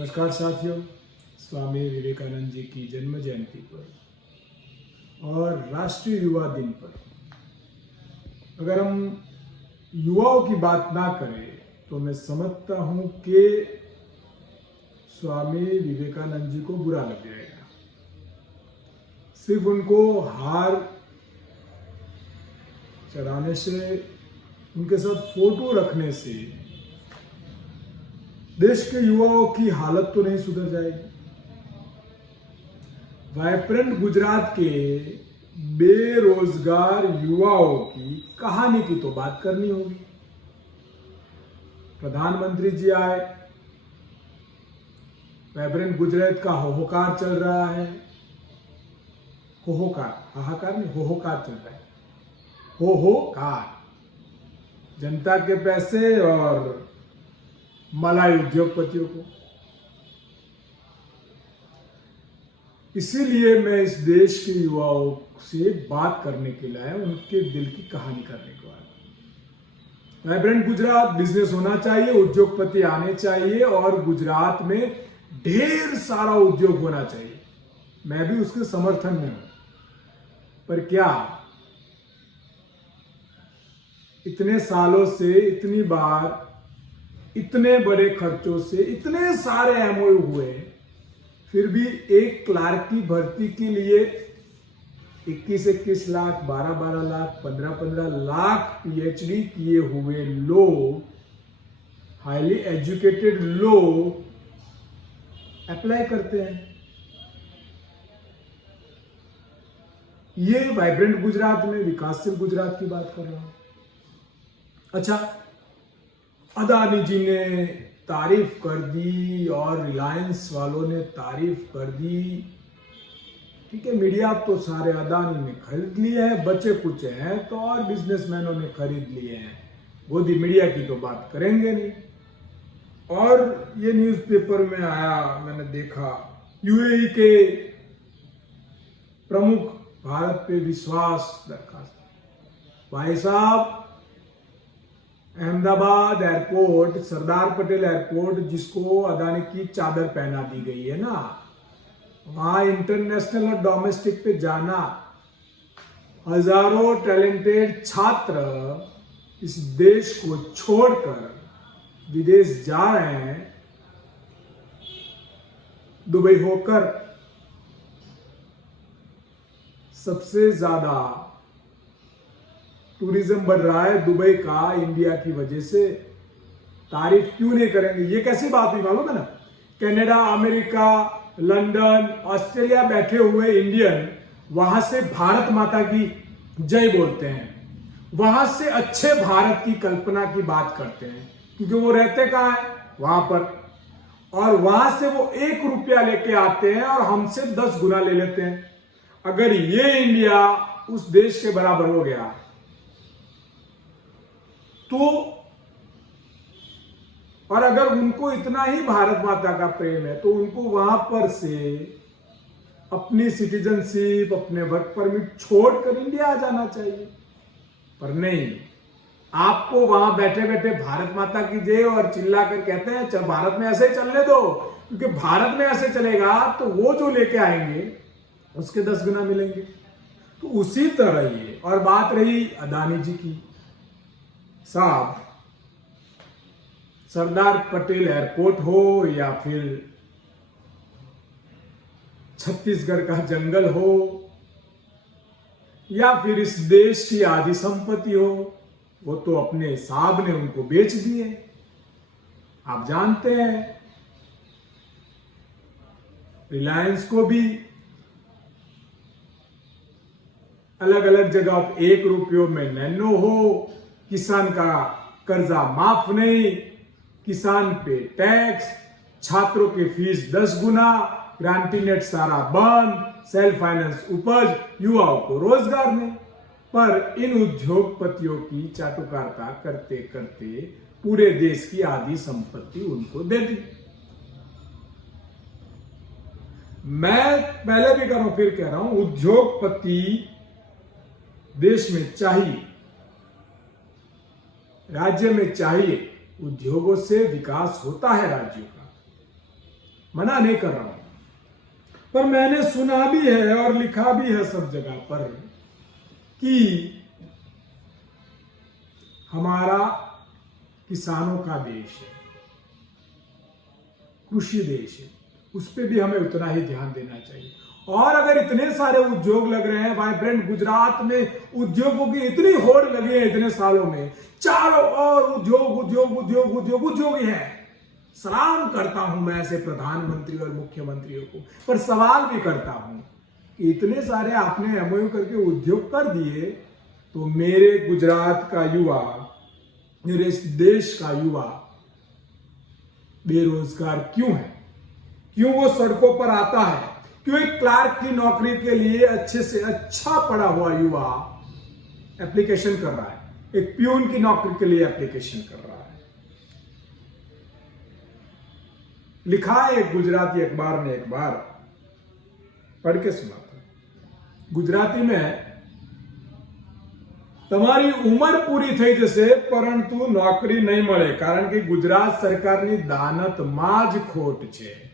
नमस्कार साथियों, स्वामी विवेकानंद जी की जन्म जयंती पर और राष्ट्रीय युवा दिन पर अगर हम युवाओं की बात ना करें तो मैं समझता हूं कि स्वामी विवेकानंद जी को बुरा लग जाएगा। सिर्फ उनको हार चढ़ाने से, उनके साथ फोटो रखने से देश के युवाओं की हालत तो नहीं सुधर जाएगी। वाइब्रेंट गुजरात के बेरोजगार युवाओं की कहानी की तो बात करनी होगी। प्रधानमंत्री जी आए, वाइब्रेंट गुजरात का होहोकार चल रहा है। होहोकार, हाहाकार नहीं, होहोकार चल रहा है। होहोकार, जनता के पैसे और मलाई उद्योगपतियों को। इसीलिए मैं इस देश के युवाओं से बात करने के लिए, उनके दिल की कहानी करने को आया। वाइब्रेंट गुजरात बिजनेस होना चाहिए, उद्योगपति आने चाहिए और गुजरात में ढेर सारा उद्योग होना चाहिए। मैं भी उसके समर्थन में हूं, पर क्या इतने सालों से, इतनी बार, इतने बड़े खर्चों से इतने सारे एमओयू हुए, फिर भी एक क्लार्क की भर्ती के लिए 21-21 लाख, 12-12 लाख, 15-15 लाख पीएचडी किए हुए लोग, हाईली एजुकेटेड लोग अप्लाई करते हैं। ये वाइब्रेंट गुजरात में, विकासशील गुजरात की बात कर रहा हूं। अच्छा, अदानी जी ने तारीफ कर दी और रिलायंस वालों ने तारीफ कर दी। ठीक है, मीडिया तो सारे अदानी ने खरीद लिए हैं, बचे कुछ हैं तो और बिजनेसमैनों ने खरीद लिए हैं। गोदी मीडिया की तो बात करेंगे नहीं। और ये न्यूज़पेपर में आया, मैंने देखा, यूएई के प्रमुख भारत पे विश्वास दरखास्त। भाई साहब, अहमदाबाद एयरपोर्ट, सरदार पटेल एयरपोर्ट, जिसको अदानी की चादर पहना दी गई है ना, वहां इंटरनेशनल और डोमेस्टिक पे जाना, हजारों टैलेंटेड छात्र इस देश को छोड़कर विदेश जा रहे हैं, दुबई होकर। सबसे ज्यादा टूरिज्म बढ़ रहा है दुबई का इंडिया की वजह से। तारीफ क्यों नहीं करेंगे? ये कैसी बात हुई मालूम है ना? कनाडा, अमेरिका, लंदन, ऑस्ट्रेलिया बैठे हुए इंडियन वहां से भारत माता की जय बोलते हैं, वहां से अच्छे भारत की कल्पना की बात करते हैं, क्योंकि वो रहते कहां है? वहां पर। और वहां से वो 1 रुपया लेके आते हैं और हमसे 10 गुना ले लेते हैं। अगर ये इंडिया उस देश के बराबर हो गया तो, और अगर उनको इतना ही भारत माता का प्रेम है तो उनको वहां पर से अपनी सिटीजनशिप, अपने वर्क परमिट छोड़कर इंडिया आ जाना चाहिए। पर नहीं, आपको वहां बैठे बैठे भारत माता की जय और चिल्ला कर कहते हैं चल भारत में ऐसे ही चलने दो, क्योंकि भारत में ऐसे चलेगा तो वो जो लेके आएंगे उसके 10 गुना मिलेंगे। तो उसी तरह ये। और बात रही अदानी जी की, साहब, सरदार पटेल एयरपोर्ट हो या फिर छत्तीसगढ़ का जंगल हो या फिर इस देश की आधी संपत्ति हो, वो तो अपने साहब ने उनको बेच दिए। आप जानते हैं, रिलायंस को भी अलग अलग जगह 1 रुपयों में नैनो हो, किसान का कर्जा माफ नहीं, किसान पे टैक्स, छात्रों की फीस 10 गुना, गारंटी नेट सारा बंद, सेल्फ फाइनेंस उपज, युवाओं को रोजगार नहीं। पर इन उद्योगपतियों की चाटुकारिता करते करते पूरे देश की आधी संपत्ति उनको दे दी। मैं पहले भी कह रहा हूं, फिर कह रहा हूं, उद्योगपति देश में चाहिए, राज्य में चाहिए। उद्योगों से विकास होता है राज्यों का, मना नहीं कर रहा हूं, पर मैंने सुना भी है और लिखा भी है सब जगह पर कि हमारा किसानों का देश है, कृषि देश है, उस पर भी हमें उतना ही ध्यान देना चाहिए। और अगर इतने सारे उद्योग लग रहे हैं, वाइब्रेंट गुजरात में उद्योगों की इतनी होड़ लगी है इतने सालों में, चारों ओर उद्योग उद्योग उद्योग उद्योग उद्योग ही है। सलाम करता हूं मैं ऐसे प्रधानमंत्री और मुख्यमंत्रियों को, पर सवाल भी करता हूं कि इतने सारे आपने एमओयू करके उद्योग कर दिए, तो मेरे गुजरात का युवा, मेरे इस देश का युवा बेरोजगार क्यों है? क्यों वो सड़कों पर आता है? क्यों एक क्लार्क की नौकरी के लिए अच्छे से अच्छा पढ़ा हुआ युवा एप्लीकेशन कर रहा है, एक प्यून की नौकरी के लिए एप्लीकेशन कर रहा है? लिखा है एक गुजराती अखबार ने, एक बार पढ़ के सुनाता, गुजराती में, તમારી ઉંમર પૂરી થઈ જશે પરંતુ નોકરી નહીં મળે, કારણ કે ગુજરાત સરકારની દાનતમાં જ ખોટ છે।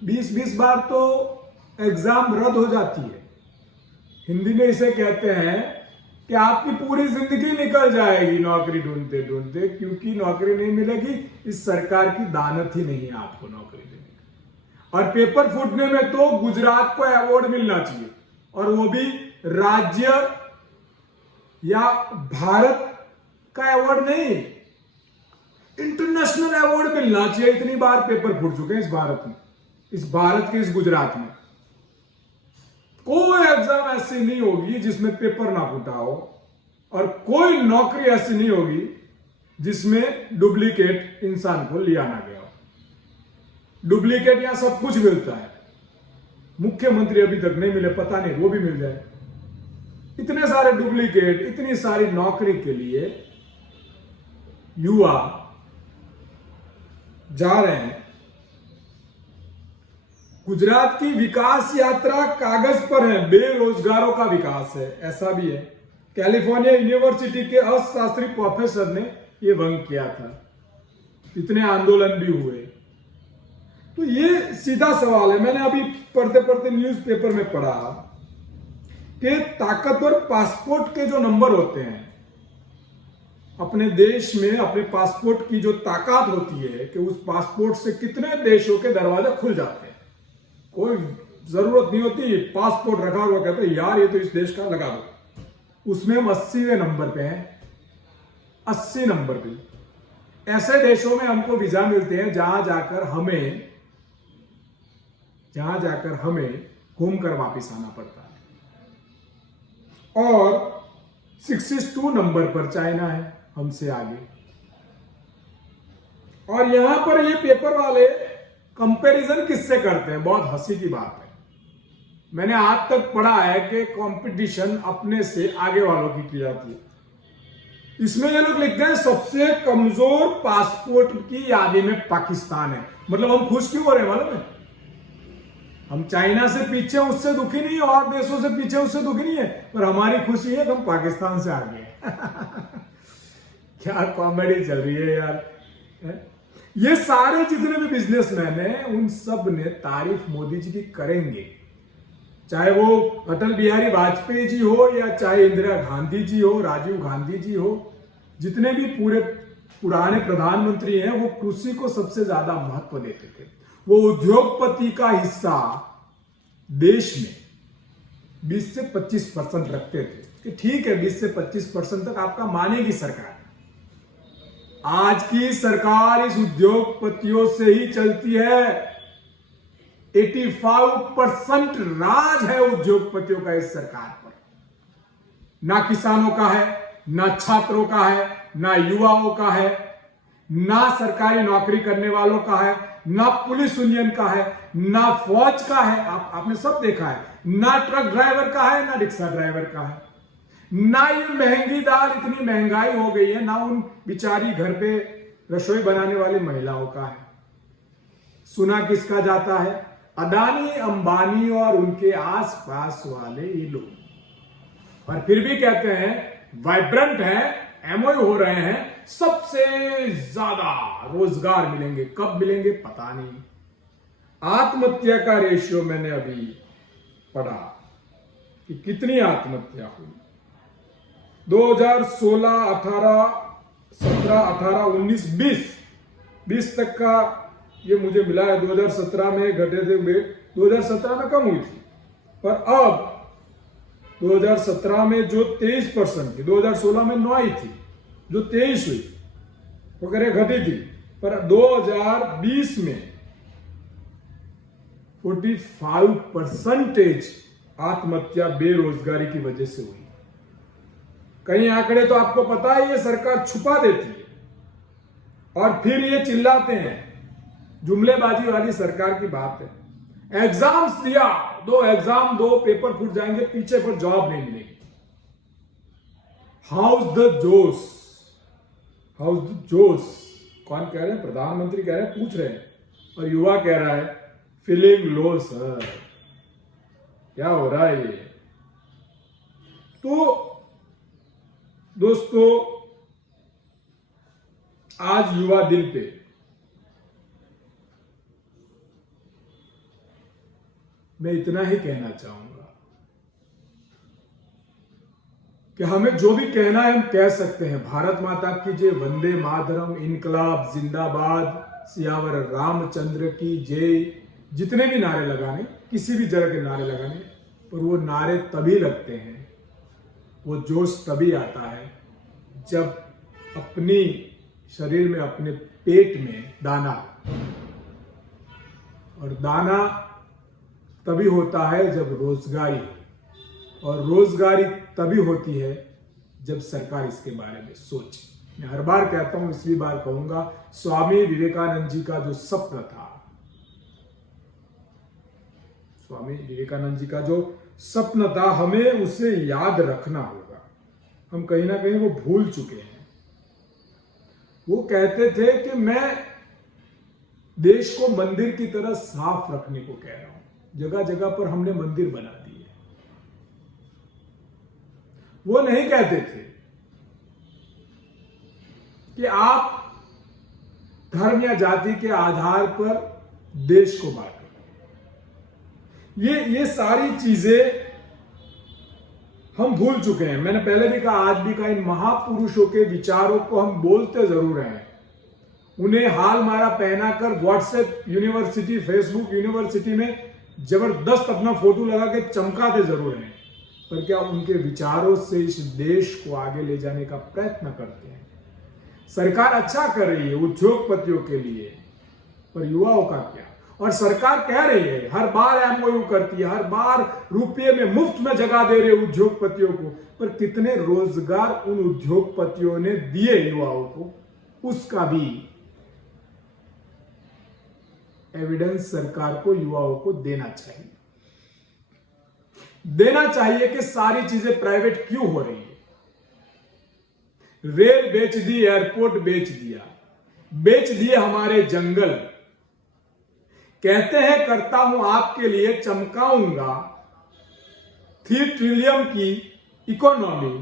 20-20 बार तो एग्जाम रद्द हो जाती है। हिंदी में इसे कहते हैं कि आपकी पूरी जिंदगी निकल जाएगी नौकरी ढूंढते ढूंढते, क्योंकि नौकरी नहीं मिलेगी, इस सरकार की दानत ही नहीं है आपको नौकरी देने की। और पेपर फूटने में तो गुजरात को अवार्ड मिलना चाहिए, और वो भी राज्य या भारत का अवार्ड नहीं, इंटरनेशनल अवार्ड मिलना चाहिए। इतनी बार पेपर फूट चुके हैं इस भारत में, इस भारत के इस गुजरात में। कोई एग्जाम ऐसी नहीं होगी जिसमें पेपर ना फूटा हो, और कोई नौकरी ऐसी नहीं होगी जिसमें डुप्लीकेट इंसान को लिया ना गया हो। डुप्लीकेट यहां सब कुछ मिलता है, मुख्यमंत्री अभी तक नहीं मिले, पता नहीं वो भी मिल जाए। इतने सारे डुप्लीकेट, इतनी सारी नौकरी के लिए युवा जा रहे हैं। गुजरात की विकास यात्रा कागज पर है, बेरोजगारों का विकास है, ऐसा भी है। कैलिफोर्निया यूनिवर्सिटी के अर्थशास्त्री प्रोफेसर ने यह व्यंग किया था, इतने आंदोलन भी हुए। तो ये सीधा सवाल है, मैंने अभी पढ़ते पढ़ते न्यूज़पेपर में पढ़ा कि ताकतवर पासपोर्ट के जो नंबर होते हैं अपने देश में, अपने पासपोर्ट की जो ताकत होती है कि उस पासपोर्ट से कितने देशों के दरवाजे खुल जाते हैं। कोई जरूरत नहीं होती, पासपोर्ट रखा हुआ कहते हैं यार ये तो इस देश का, लगा दो। उसमें हम 80वें नंबर पे हैं, 80 नंबर पे। ऐसे देशों में हमको वीजा मिलते हैं जहां जाकर हमें घूमकर वापस आना पड़ता है। और 62 नंबर पर चाइना है हमसे आगे। और यहां पर ये पेपर वाले कंपैरिजन किससे करते हैं? बहुत हंसी की बात है। मैंने आज तक पढ़ा है कि कंपटीशन अपने से आगे वालों की जाती है। इसमें ये लोग लिखते हैं सबसे कमजोर पासपोर्ट की यादी में पाकिस्तान है। मतलब हम खुश क्यों हो रहे हैं मालूम है? हम चाइना से पीछे उससे दुखी नहीं है, और देशों से पीछे उससे दुखी नहीं है, पर हमारी खुशी है कि हम पाकिस्तान से आगे हैं। क्या कॉमेडी चल रही है यार। ये सारे जितने भी बिजनेसमैन हैं उन सब ने तारीफ मोदी जी की करेंगे, चाहे वो अटल बिहारी वाजपेयी जी हो या चाहे इंदिरा गांधी जी हो, राजीव गांधी जी हो। जितने भी पूरे पुराने प्रधानमंत्री हैं वो कृषि को सबसे ज्यादा महत्व देते थे। वो उद्योगपति का हिस्सा देश में 20 से 25% रखते थे कि ठीक है 20 से 25% तक आपका मानेगी सरकार। आज की सरकार इस उद्योगपतियों से ही चलती है। 85% राज है उद्योगपतियों का इस सरकार पर। ना किसानों का है, ना छात्रों का है, ना युवाओं का है, ना सरकारी नौकरी करने वालों का है, ना पुलिस यूनियन का है, ना फौज का है। आपने सब देखा है। ना ट्रक ड्राइवर का है, ना रिक्शा ड्राइवर का है। ना ये महंगी दाल, इतनी महंगाई हो गई है, ना उन बिचारी घर पे रसोई बनाने वाली महिलाओं का है। सुना किसका जाता है? अदानी, अंबानी और उनके आसपास वाले ये लोग। और फिर भी कहते हैं वाइब्रेंट है, एमओयू हो रहे हैं, सबसे ज्यादा रोजगार मिलेंगे। कब मिलेंगे पता नहीं। आत्महत्या का रेशियो मैंने अभी पढ़ा कि कितनी आत्महत्या हुई। 2016, 18, 17, 18, 19, 20 तक का ये मुझे मिला है। 2017 में घटे थे, 2017 में कम हुई थी, पर अब 2017 में जो 23% थी, 2016 में 9 ही थी, जो 23 हुई वो करे घटी थी, पर 2020 में 45% आत्महत्या बेरोजगारी की वजह से हुई। कई आंकड़े तो आपको पता है ये सरकार छुपा देती है और फिर ये चिल्लाते हैं। जुमलेबाजी वाली सरकार की बात है। एग्जाम्स दिया, 2 एग्जाम, 2 पेपर फूट जाएंगे, पीछे पर जॉब नहीं मिलेगी। हाउस द जोश, हाउस द जोश। कौन कह रहे हैं? प्रधानमंत्री कह रहे हैं, पूछ रहे हैं, और युवा कह रहा है फीलिंग लो सर। क्या हो रहा है ये? तो दोस्तों, आज युवा दिन पे मैं इतना ही कहना चाहूंगा कि हमें जो भी कहना है हम कह सकते हैं। भारत माता की जय, वंदे मातरम, इनकलाब जिंदाबाद, सियावर रामचंद्र की जय, जितने भी नारे लगाने, किसी भी जगह के नारे लगाने, पर वो नारे तभी लगते हैं, वो जोश तभी आता है जब अपनी शरीर में, अपने पेट में दाना, और दाना तभी होता है जब रोजगारी, और रोजगारी तभी होती है जब सरकार इसके बारे में सोचे। मैं हर बार कहता हूं, इसलिए बार कहूंगा, स्वामी विवेकानंद जी का जो सपना था, स्वामी विवेकानंद जी का जो सपना था, हमें उसे याद रखना होगा। हम कहीं ना कहीं वो भूल चुके हैं। वो कहते थे कि मैं देश को मंदिर की तरह साफ रखने को कह रहा हूं। जगह जगह पर हमने मंदिर बना दिए। वो नहीं कहते थे कि आप धर्म या जाति के आधार पर देश को बांटो। ये सारी चीजें हम भूल चुके हैं। मैंने पहले भी कहा, आज भी कहा, इन महापुरुषों के विचारों को हम बोलते जरूर हैं। उन्हें हाल मारा पहनाकर व्हाट्सएप यूनिवर्सिटी, फेसबुक यूनिवर्सिटी में जबरदस्त अपना फोटो लगा के चमकाते जरूर हैं, पर क्या उनके विचारों से इस देश को आगे ले जाने का प्रयत्न करते हैं? सरकार अच्छा कर रही है उद्योगपतियों के लिए, पर युवाओं का क्या? और सरकार कह रही है, हर बार एमओयू करती है, हर बार रुपये में मुफ्त में जगह दे रहे उद्योगपतियों को, पर कितने रोजगार उन उद्योगपतियों ने दिए युवाओं को, उसका भी एविडेंस सरकार को, युवाओं को देना चाहिए। देना चाहिए कि सारी चीजें प्राइवेट क्यों हो रही है। रेल बेच दी, एयरपोर्ट बेच दिया, बेच दिए हमारे जंगल। कहते हैं करता हूं आपके लिए, चमकाऊंगा 3 ट्रिलियन की इकोनॉमी,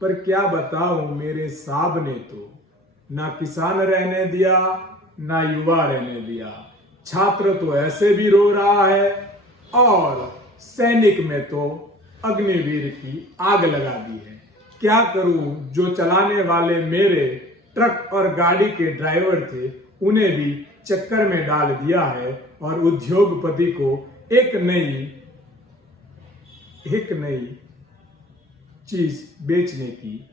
पर क्या बताऊं मेरे साहब ने तो ना किसान रहने दिया, ना युवा रहने दिया। छात्र तो ऐसे भी रो रहा है, और सैनिक में तो अग्निवीर की आग लगा दी है। क्या करूं, जो चलाने वाले मेरे ट्रक और गाड़ी के ड्राइवर थे, उन्हें भी चक्कर में डाल दिया है, और उद्योगपति को एक नई चीज बेचने की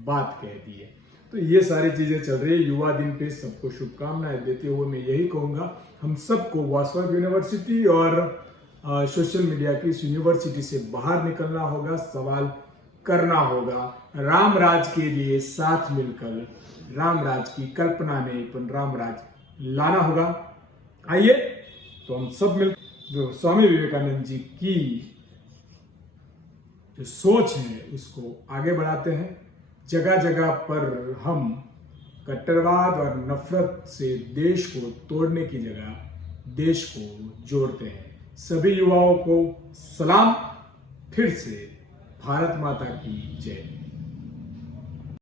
बात कह दी है। तो ये सारी चीजें चल रही है। युवा दिन पे सबको शुभकामनाएं देते हुए मैं यही कहूंगा, हम सबको वासवा यूनिवर्सिटी और सोशल मीडिया की इस यूनिवर्सिटी से बाहर निकलना होगा, सवाल करना होगा, राम राज के लिए साथ मिलकर राम राज की कल्पना नहीं, पर राम राज लाना होगा। आइए तो हम सब मिलकर जो स्वामी विवेकानंद जी की जो सोच है उसको आगे बढ़ाते हैं। जगह जगह पर हम कट्टरवाद और नफरत से देश को तोड़ने की जगह देश को जोड़ते हैं। सभी युवाओं को सलाम। फिर से भारत माता की जय।